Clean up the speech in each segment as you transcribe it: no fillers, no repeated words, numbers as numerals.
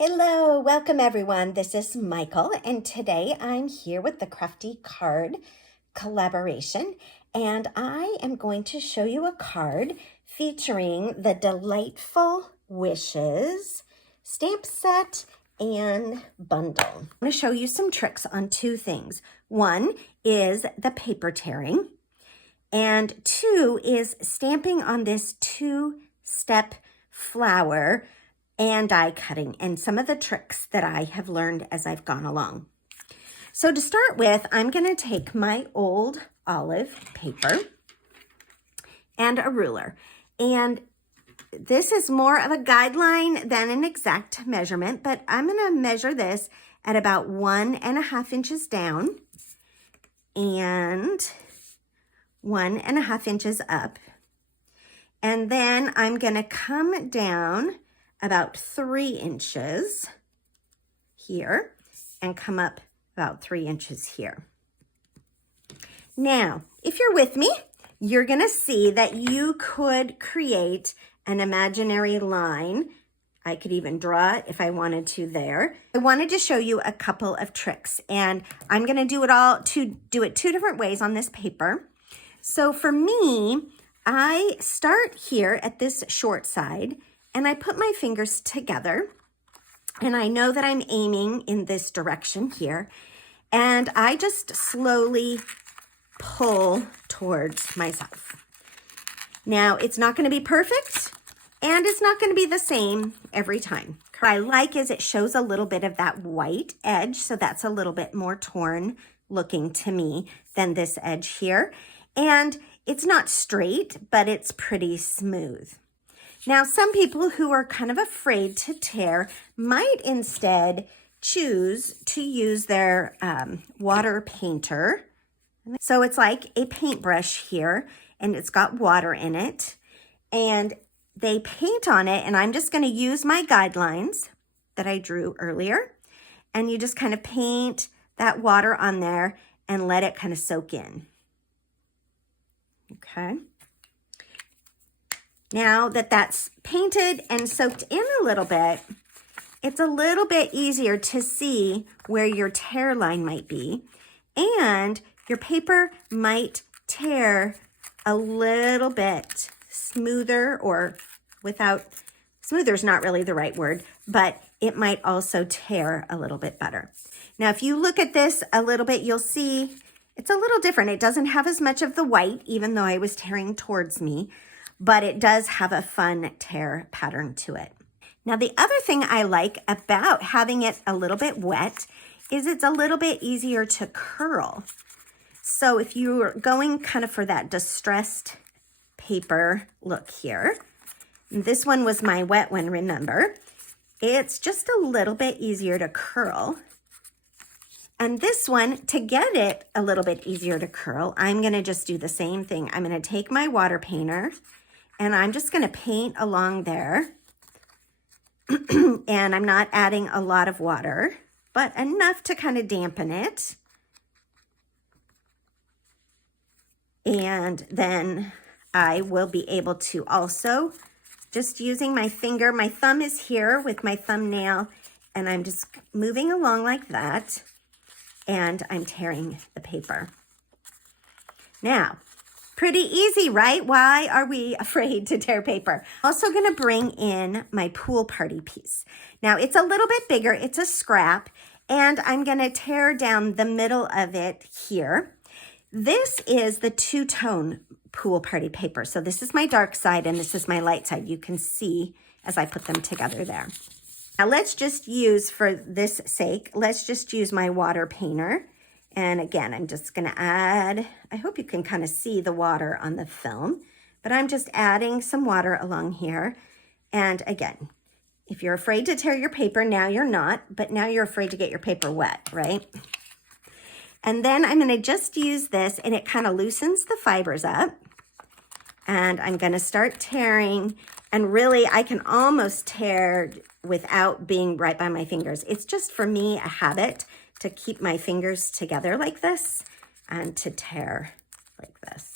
Hello, welcome everyone. This is Michael, and today I'm here with the Crafty Card Collaboration, and I am going to show you a card featuring the Delightful Wishes stamp set and bundle. I'm going to show you some tricks on two things. One is the paper tearing, and two is stamping on this two-step flower and die cutting, and some of the tricks that I have learned as I've gone along. So to start with, I'm going to take my old olive paper and a ruler. And this is more of a guideline than an exact measurement, but I'm going to measure this at about 1.5 inches down and 1.5 inches up. And then I'm going to come down about 3 inches here and come up about 3 inches here. Now, if you're with me, you're going to see that you could create an imaginary line. I could even draw it if I wanted to there. I wanted to show you a couple of tricks, and I'm going to do it two different ways on this paper. So for me, I start here at this short side, and I put my fingers together, and I know that I'm aiming in this direction here, and I just slowly pull towards myself. Now, it's not going to be perfect, and it's not going to be the same every time. What I like is it shows a little bit of that white edge, so that's a little bit more torn looking to me than this edge here. And it's not straight, but it's pretty smooth. Now, some people who are kind of afraid to tear might instead choose to use their water painter. So it's like a paintbrush here, and it's got water in it, and they paint on it, and I'm just going to use my guidelines that I drew earlier, and you just kind of paint that water on there and let it kind of soak in. Okay. Now that that's painted and soaked in a little bit, it's a little bit easier to see where your tear line might be, and your paper might tear a little bit smoother, or without, smoother is not really the right word, but it might also tear a little bit better. Now, if you look at this a little bit, you'll see it's a little different. It doesn't have as much of the white, even though I was tearing towards me, but it does have a fun tear pattern to it. Now, the other thing I like about having it a little bit wet is it's a little bit easier to curl. So if you're going kind of for that distressed paper look here, this one was my wet one, remember? It's just a little bit easier to curl. And this one, to get it a little bit easier to curl, I'm going to just do the same thing. I'm going to take my water painter, and I'm just going to paint along there. And I'm not adding a lot of water, but enough to kind of dampen it. And then I will be able to also, just using my finger, my thumb is here with my thumbnail, and I'm just moving along like that, and I'm tearing the paper. Now, pretty easy, right? Why are we afraid to tear paper? Also going to bring in my pool party piece. Now, it's a little bit bigger. It's a scrap, and I'm going to tear down the middle of it here. This is the two-tone pool party paper. So this is my dark side, and this is my light side. You can see as I put them together there. Now, let's just use, for this sake, let's just use my water painter. And again, I'm just going to add, I hope you can kind of see the water on the film, but I'm just adding some water along here. And again, if you're afraid to tear your paper, now you're not, but now you're afraid to get your paper wet, right? And then I'm going to just use this, and it kind of loosens the fibers up. And I'm going to start tearing, and really I can almost tear without being right by my fingers. It's just, for me, a habit to keep my fingers together like this and to tear like this.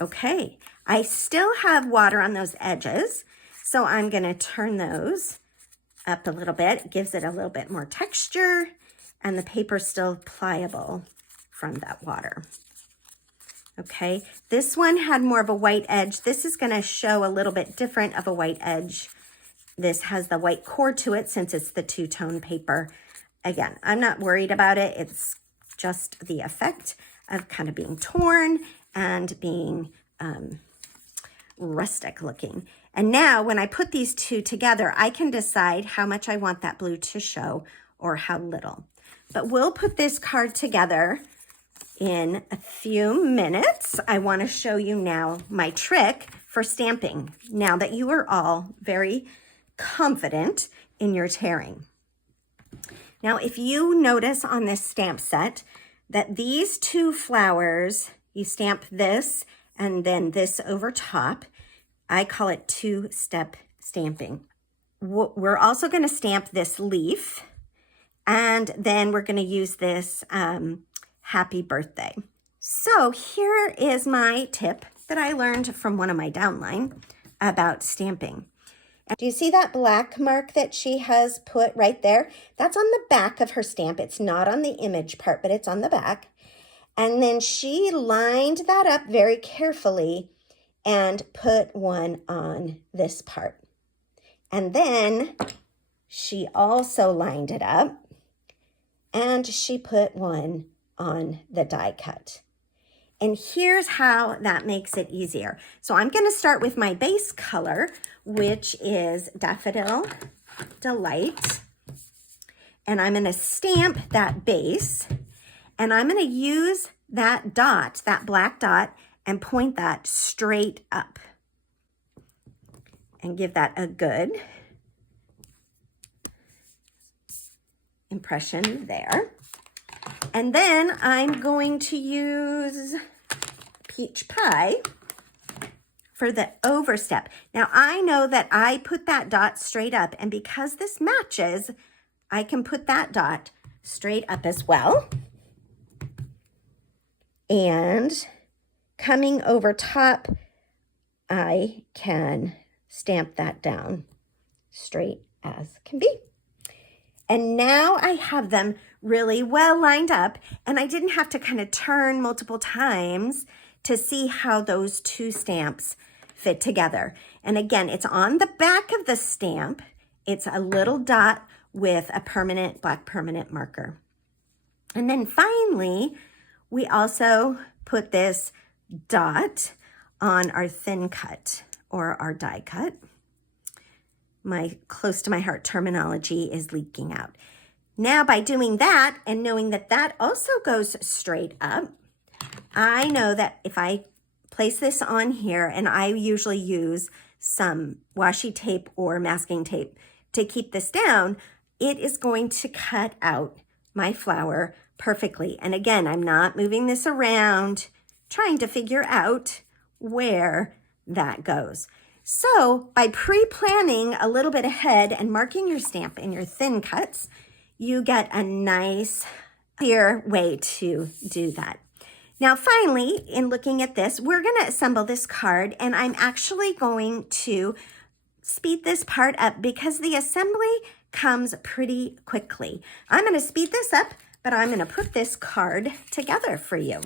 Okay, I still have water on those edges, so I'm going to turn those up a little bit. It gives it a little bit more texture, and the paper's still pliable from that water. Okay, this one had more of a white edge. This is gonna show a little bit different of a white edge. This has the white core to it since it's the two-tone paper. Again, I'm not worried about it. It's just the effect of kind of being torn and being rustic looking. And now when I put these two together, I can decide how much I want that blue to show or how little. But we'll put this card together in a few minutes. I want to show you now my trick for stamping, now that you are all very confident in your tearing. Now, if you notice on this stamp set that these two flowers, you stamp this and then this over top. I call it two-step stamping. We're also going to stamp this leaf, and then we're going to use this happy birthday. So here is my tip that I learned from one of my downline about stamping. Do you see that black mark that she has put right there? That's on the back of her stamp. It's not on the image part, but it's on the back. And then she lined that up very carefully and put one on this part. And then she also lined it up and she put one on the die cut. And here's how that makes it easier. So I'm going to start with my base color, which is Daffodil Delight. And I'm going to stamp that base. And I'm going to use that dot, that black dot, and point that straight up. And give that a good impression there. And then I'm going to use Peach Pie for the overstep. Now I know that I put that dot straight up, and because this matches, I can put that dot straight up as well. And coming over top, I can stamp that down straight as can be. And now I have them really well lined up, and I didn't have to kind of turn multiple times to see how those two stamps fit together. And again, it's on the back of the stamp. It's a little dot with a permanent, black permanent marker. And then finally, we also put this dot on our thin cut or our die cut. My close to my heart terminology is leaking out. Now by doing that and knowing that that also goes straight up, I know that if I place this on here, and I usually use some washi tape or masking tape to keep this down, it is going to cut out my flower perfectly. And again, I'm not moving this around, trying to figure out where that goes. So by pre-planning a little bit ahead and marking your stamp in your thin cuts, you get a nice, clear way to do that. Now, finally, in looking at this, we're going to assemble this card, and I'm actually going to speed this part up because the assembly comes pretty quickly. I'm going to speed this up, but I'm going to put this card together for you.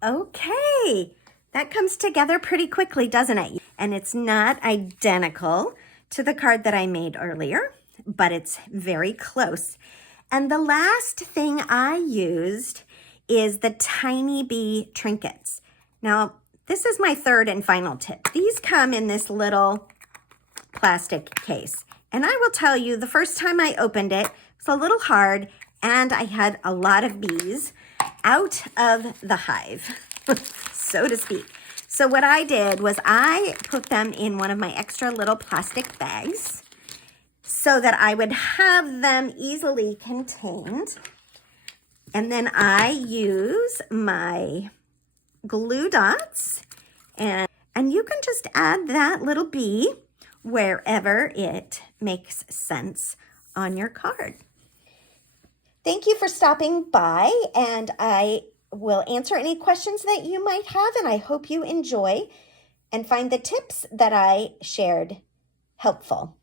Okay, that comes together pretty quickly, doesn't it? And it's not identical to the card that I made earlier, but it's very close. And the last thing I used is the Tiny Bee trinkets. Now, this is my third and final tip. These come in this little plastic case. And I will tell you, the first time I opened it, it was a little hard, and I had a lot of bees. out of the hive, so to speak. So what I did was I put them in one of my extra little plastic bags so that I would have them easily contained. And then I use my glue dots, and you can just add that little bee wherever it makes sense on your card. Thank you for stopping by, and I will answer any questions that you might have, and I hope you enjoy and find the tips that I shared helpful.